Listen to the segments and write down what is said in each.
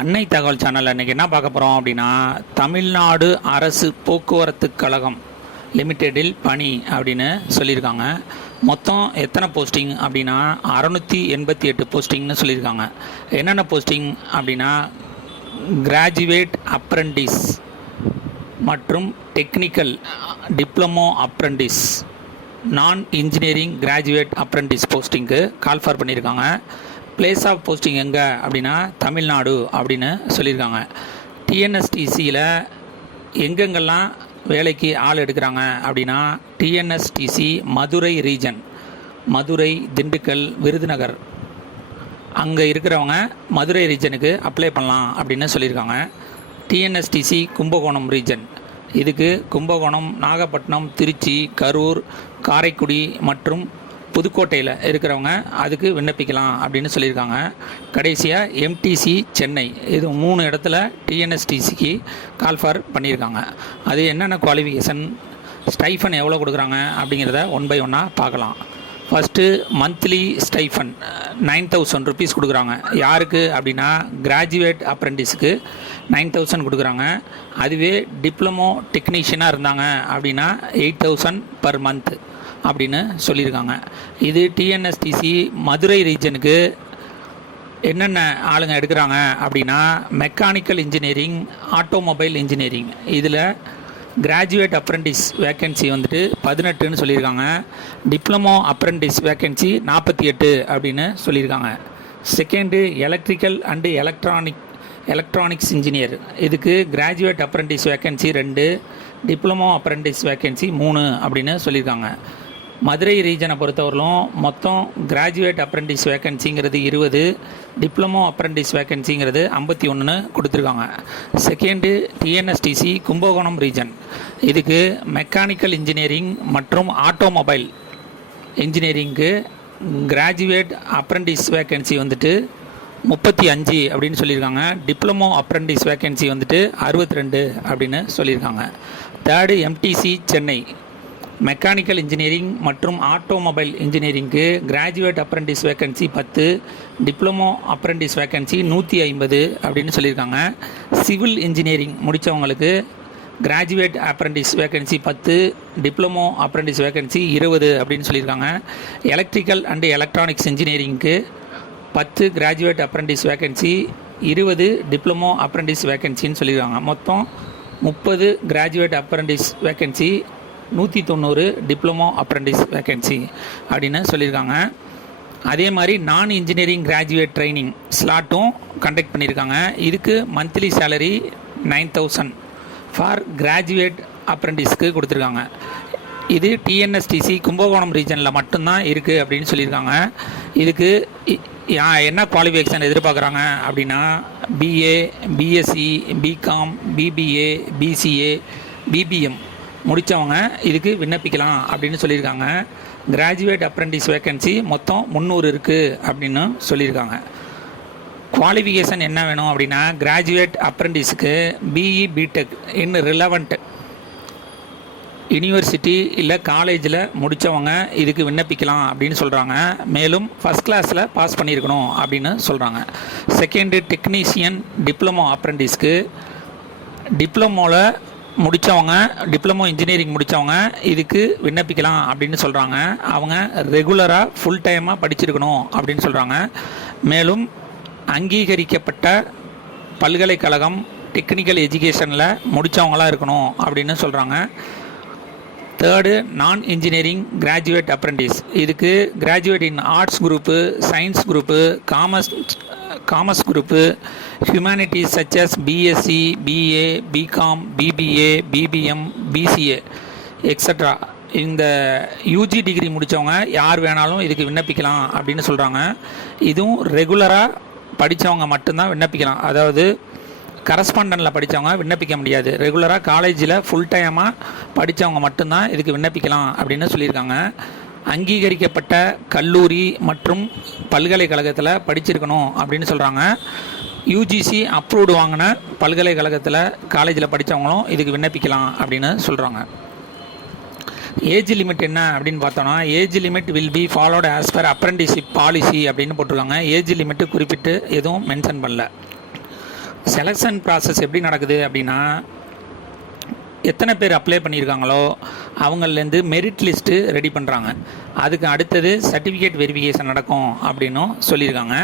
அன்னை தகவல் சேனல் இன்றைக்கி என்ன பார்க்க போகிறோம் அப்படின்னா தமிழ்நாடு அரசு போக்குவரத்து கழகம் லிமிட்டெடில் பணி அப்படின்னு சொல்லியிருக்காங்க. மொத்தம் எத்தனை போஸ்டிங் அப்படின்னா அறநூற்றி எண்பத்தி எட்டு போஸ்டிங்னு சொல்லியிருக்காங்க. என்னென்ன போஸ்டிங் அப்படின்னா கிராஜுவேட் அப்ரண்டிஸ் மற்றும் technical diploma apprentice non engineering graduate apprentice போஸ்டிங்க்கு call for பண்ணியிருக்காங்க. பிளேஸ் ஆஃப் போஸ்டிங் எங்கே அப்படின்னா தமிழ்நாடு அப்படின்னு சொல்லியிருக்காங்க. டிஎன்எஸ்டிசியில் எங்கெங்கெல்லாம் வேலைக்கு ஆள் எடுக்கிறாங்க அப்படின்னா டிஎன்எஸ்டிசி மதுரை ரீஜன் மதுரை திண்டுக்கல் விருதுநகர். அங்கே இருக்கிறவங்க மதுரை ரீஜனுக்கு அப்ளை பண்ணலாம் அப்படின்னு சொல்லியிருக்காங்க. டிஎன்எஸ்டிசி கும்பகோணம் ரீஜன் இதுக்கு கும்பகோணம் நாகப்பட்டினம் திருச்சி கரூர் காரைக்குடி மற்றும் புதுக்கோட்டையில் இருக்கிறவங்க அதுக்கு விண்ணப்பிக்கலாம் அப்படின்னு சொல்லியிருக்காங்க. கடைசியாக எம்டிசி சென்னை இது மூணு இடத்துல டிஎன்எஸ்டிசிக்கு கால் ஃபார் பண்ணியிருக்காங்க. அது என்னென்ன குவாலிஃபிகேஷன் ஸ்டைஃபன் எவ்வளோ கொடுக்குறாங்க அப்படிங்கிறத ஒன் பை ஒன்னாக பார்க்கலாம். First monthly stipend nine thousand rupees கொடுக்குறாங்க. யாருக்கு அப்படின்னா கிராஜுவேட் அப்ரெண்டிஸுக்கு நைன் தௌசண்ட் கொடுக்குறாங்க. அதுவே டிப்ளமோ டெக்னீஷியனாக இருந்தாங்க அப்படின்னா எயிட் தௌசண்ட் பர் மந்த்து அப்படின்னு சொல்லியிருக்காங்க. இது டிஎன்எஸ்டிசி மதுரை ரீஜனுக்கு என்னென்ன ஆளுங்க எடுக்கிறாங்க அப்படின்னா மெக்கானிக்கல் இன்ஜினியரிங் ஆட்டோமொபைல் இன்ஜினியரிங் இதில் கிராஜுவேட் அப்ரெண்டிஸ் வேக்கன்சி வந்துட்டு பதினெட்டுன்னு சொல்லியிருக்காங்க. டிப்ளமோ அப்ரெண்டிஸ் வேக்கன்சி நாற்பத்தி எட்டு அப்படின்னு சொல்லியிருக்காங்க. Second electrical and electronic electronics engineer இதுக்கு கிராஜுவேட் அப்ரெண்டிஸ் வேக்கன்சி ரெண்டு டிப்ளமோ அப்ரெண்டிஸ் வேக்கன்சி மூணு அப்படின்னு சொல்லியிருக்காங்க. மதுரை ரீஜனை பொறுத்தவரையிலும் மொத்தம் கிராஜுவேட் அப்ரெண்டிஸ் வேக்கன்சிங்கிறது இருபது டிப்ளமோ அப்ரெண்டிஸ் வேக்கன்சிங்கிறது ஐம்பத்தி ஒன்றுன்னு கொடுத்துருக்காங்க. செகண்டு டிஎன்எஸ்டிசி கும்பகோணம் ரீஜன் இதுக்கு மெக்கானிக்கல் இன்ஜினியரிங் மற்றும் ஆட்டோமொபைல் இன்ஜினியரிங்க்கு கிராஜுவேட் அப்ரெண்டிஸ் வேக்கன்சி வந்துட்டு முப்பத்தி அஞ்சு அப்படின்னு சொல்லியிருக்காங்க. டிப்ளமோ அப்ரெண்டிஸ் வேக்கன்சி வந்துட்டு அறுபத்தி ரெண்டு அப்படின்னு சொல்லியிருக்காங்க. Third MTC Chennai mechanical engineering மற்றும் ஆட்டோமொபைல் இன்ஜினியரிங்க்கு கிராஜுவேட் அப்ரெண்டிஸ் வேக்கன்சி பத்து டிப்ளமோ அப்ரெண்டிஸ் வேக்கன்சி நூற்றி ஐம்பது அப்படின்னு சொல்லியிருக்காங்க. சிவில் இன்ஜினியரிங் முடித்தவங்களுக்கு கிராஜுவேட் அப்ரண்டிஸ் வேக்கன்சி பத்து டிப்ளமோ அப்ரெண்டிஸ் வேக்கன்சி இருபது அப்படின்னு சொல்லியிருக்காங்க. எலக்ட்ரிக்கல் அண்டு எலக்ட்ரானிக்ஸ் இன்ஜினியரிங்க்கு பத்து கிராஜுவேட் அப்ரெண்டிஸ் வேக்கன்சி இருபது டிப்ளமோ அப்ரெண்டிஸ் வேக்கன்சின்னு சொல்லியிருக்காங்க. மொத்தம் முப்பது கிராஜுவேட் அப்ரெண்டிஸ் வேக்கன்சி நூற்றி தொண்ணூறு டிப்ளமோ அப்ரெண்டிஸ் வேக்கன்சி அப்படின்னு சொல்லியிருக்காங்க. அதே மாதிரி நான் இன்ஜினியரிங் கிராஜுவேட் ட்ரைனிங் ஸ்லாட்டும் கண்டக்ட் பண்ணியிருக்காங்க. இதுக்கு monthly salary nine thousand for graduate அப்ரெண்டிஸ்க்கு கொடுத்துருக்காங்க. இது டிஎன்எஸ்டிசி கும்பகோணம் ரீஜனில் மட்டும்தான் இருக்குது அப்படின்னு சொல்லியிருக்காங்க. இதுக்கு என்ன குவாலிஃபிகேஷன் எதிர்பார்க்குறாங்க அப்படின்னா BA BSc BCom BBA BCA BBM முடித்தவங்க இதுக்கு விண்ணப்பிக்கலாம் அப்படின்னு சொல்லியிருக்காங்க. கிராஜுவேட் அப்ரெண்டிஸ் வேக்கன்சி மொத்தம் முந்நூறு இருக்குது அப்படின்னு சொல்லியிருக்காங்க. குவாலிஃபிகேஷன் என்ன வேணும் அப்படின்னா graduate அப்ரெண்டிஸுக்கு BE BTech in relevant university இல்லை காலேஜில் முடித்தவங்க இதுக்கு விண்ணப்பிக்கலாம் அப்படின்னு சொல்கிறாங்க மேலும் ஃபஸ்ட் கிளாஸில் பாஸ் பண்ணியிருக்கணும் அப்படின்னு சொல்கிறாங்க செகண்டு டெக்னீஷியன் டிப்ளமோ அப்ரெண்டிஸ்க்கு டிப்ளமோவில் முடித்தவங்க டிப்ளமோ இன்ஜினியரிங் முடித்தவங்க இதுக்கு விண்ணப்பிக்கலாம் அப்படின்னு சொல்கிறாங்க அவங்க ரெகுலராக ஃபுல் டைமாக படிச்சிருக்கணும் அப்படின்னு சொல்கிறாங்க மேலும் அங்கீகரிக்கப்பட்ட பல்கலைக்கழகம் டெக்னிக்கல் எஜுகேஷனில் முடித்தவங்களாக இருக்கணும் அப்படின்னு சொல்கிறாங்க third non engineering graduate apprentice இதுக்கு graduate in arts group science group commerce commerce group humanities such as BSc BA BCom BBA BBM BCA extra இந்த யூஜி டிகிரி முடித்தவங்க யார் வேணாலும் இதுக்கு விண்ணப்பிக்கலாம் அப்படின்னு சொல்கிறாங்க இதுவும் ரெகுலராக படித்தவங்க மட்டும்தான் விண்ணப்பிக்கலாம். அதாவது கரஸ்பாண்டனில் படித்தவங்க விண்ணப்பிக்க முடியாது. ரெகுலராக காலேஜில் ஃபுல் டைமாக படித்தவங்க மட்டும்தான் இதுக்கு விண்ணப்பிக்கலாம் அப்படின்னு சொல்லியிருக்காங்க. அங்கீகரிக்கப்பட்ட கல்லூரி மற்றும் பல்கலைக்கழகத்தில் படிச்சிருக்கணும் அப்படின்னு சொல்கிறாங்க யூஜிசி அப்ரூவ்டு வாங்கின பல்கலைக்கழகத்தில் காலேஜில் படித்தவங்களும் இதுக்கு விண்ணப்பிக்கலாம் அப்படின்னு சொல்கிறாங்க ஏஜ் லிமிட் என்ன அப்படின்னு பார்த்தோன்னா age limit will be followed as per apprenticeship policy அப்படின்னு போட்டிருக்காங்க. ஏஜ் லிமிட்டு குறிப்பிட்டு எதுவும் மென்ஷன் பண்ணல. செலெக்ஷன் ப்ராசஸ் எப்படி நடக்குது அப்படின்னா எத்தனை பேர் அப்ளை பண்ணியிருக்காங்களோ அவங்கள்லேருந்து மெரிட் லிஸ்ட்டு ரெடி பண்ணுறாங்க அதுக்கு அடுத்தது சர்டிஃபிகேட் வெரிஃபிகேஷன் நடக்கும் அப்படின்னும் சொல்லியிருக்காங்க.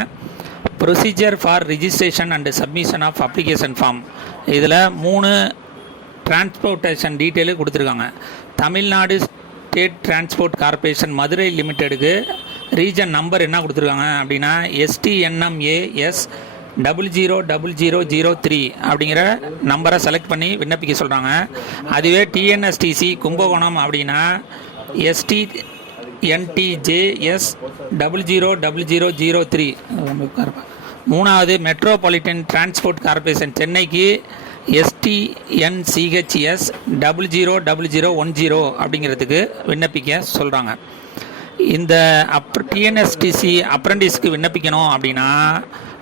Procedure for registration and submission of application form இதில் மூணு டிரான்ஸ்போர்ட்டேஷன் டீட்டெயிலு கொடுத்துருக்காங்க. Tamil Nadu state transport corporation Madurai லிமிட்டெடுக்கு ரீஜன் நம்பர் என்ன கொடுத்துருக்காங்க அப்படின்னா STNMAS double zero double zero zero three அப்படிங்கிற நம்பரை செலக்ட் பண்ணி விண்ணப்பிக்க சொல்கிறாங்க அதுவே டிஎன்எஸ்டிசி கும்பகோணம் அப்படின்னா ST NTJS double zero double zero zero three மூணாவது மெட்ரோபாலிட்டன் டிரான்ஸ்போர்ட் கார்ப்பரேஷன் சென்னைக்கு STNCHS double zero double zero one zero அப்படிங்கிறதுக்கு விண்ணப்பிக்க சொல்கிறாங்க இந்த அப் டிஎன்எஸ்டிசி அப்ரண்டிஸ்க்கு விண்ணப்பிக்கணும் அப்படின்னா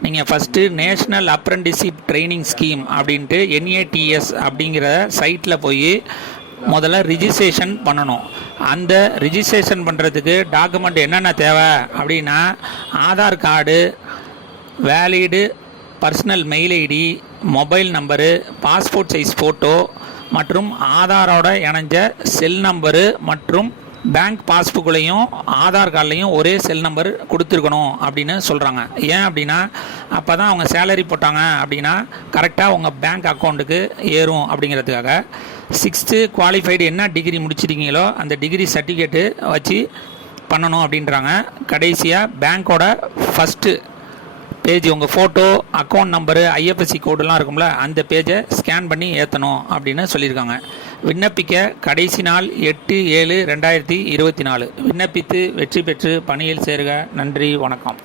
நீங்கள் first national apprenticeship training scheme அப்படின்ட்டு என்ஏடிஎஸ் அப்படிங்கிற சைட்டில் போய் முதல்ல ரிஜிஸ்ட்ரேஷன் பண்ணணும். அந்த ரிஜிஸ்ட்ரேஷன் பண்ணுறதுக்கு டாக்குமெண்ட் என்னென்ன தேவை அப்படின்னா Aadhaar card valid personal mail ID mobile number passport size photo மற்றும் ஆதாரோட இணைஞ்ச செல் நம்பரு மற்றும் பேங்க் பாஸ்புக்லையும் ஆதார் கார்டுலையும் ஒரே செல் நம்பர் கொடுத்துருக்கணும் அப்படின்னு சொல்கிறாங்க ஏன் அப்படின்னா அப்போ தான் அவங்க சேலரி போட்டாங்க அப்படின்னா கரெக்டாக உங்கள் பேங்க் அக்கௌண்ட்டுக்கு ஏறும் அப்படிங்கிறதுக்காக. சிக்ஸ்த்து குவாலிஃபைடு என்ன டிகிரி முடிச்சிருக்கீங்களோ அந்த டிகிரி சர்டிஃபிகேட்டு வச்சு பண்ணணும் அப்படின்றாங்க. கடைசியாக பேங்க்கோட ஃபஸ்ட்டு பேஜ் உங்கள் ஃபோட்டோ அக்கௌண்ட் நம்பரு ஐஎஃப்எஸ்சி கோடெலாம் இருக்கும்ல அந்த பேஜை ஸ்கேன் பண்ணி ஏற்றணும் அப்படின்னு சொல்லியிருக்காங்க. விண்ணப்பிக்க கடைசி நாள் எட்டு ஏழு ரெண்டாயிரத்தி இருபத்தி நாலு. விண்ணப்பித்து வெற்றி பெற்று பணியில் சேருக. நன்றி. வணக்கம்.